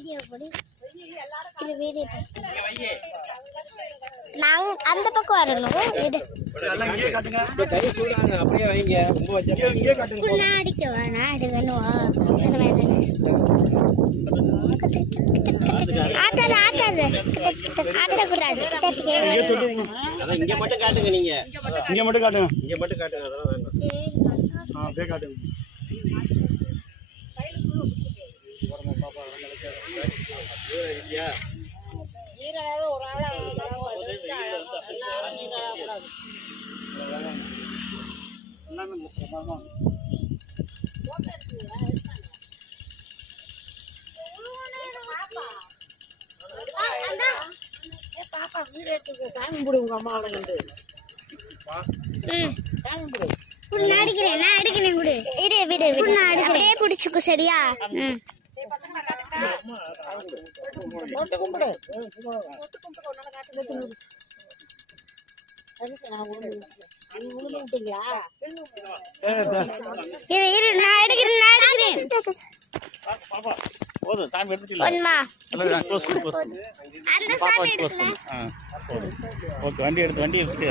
Video போடு. இது video நாங்க அந்த பக்கம் வரணும். இது எல்லாம் இங்கே காட்டுங்க. கை சூடாங்க அப்படியே வைங்க. ரொம்ப வச்சா இங்கே காட்டுங்க. நான் அடிக்க வேணா அது வேணுவா? ஆட்டாத ஆட்டாத ஆட்டக்கூடாது. இங்க மட்டும் காட்டுங்க. நீங்க இங்க மட்டும் காட்டுங்க. இங்க மட்டும் காட்டுங்க. அதெல்லாம் வேண்டாம். அப்படியே காட்டுங்க. ஒரு ஆளா பாப்பா வீடு எடுத்து சாமி போடுங்க. அம்மா கண்டு நான் அடிக்கிறேன் குடு. இரு விடு விடு. அப்படியே பிடிச்சுக்கோ சரியா? கும்பிடு. இரு நான் எடுக்கிறேன். போதும் சாமி எடுத்துட்டீங்களா? ஓகே வண்டி எடுத்து வண்டி எடுத்தாச்சு.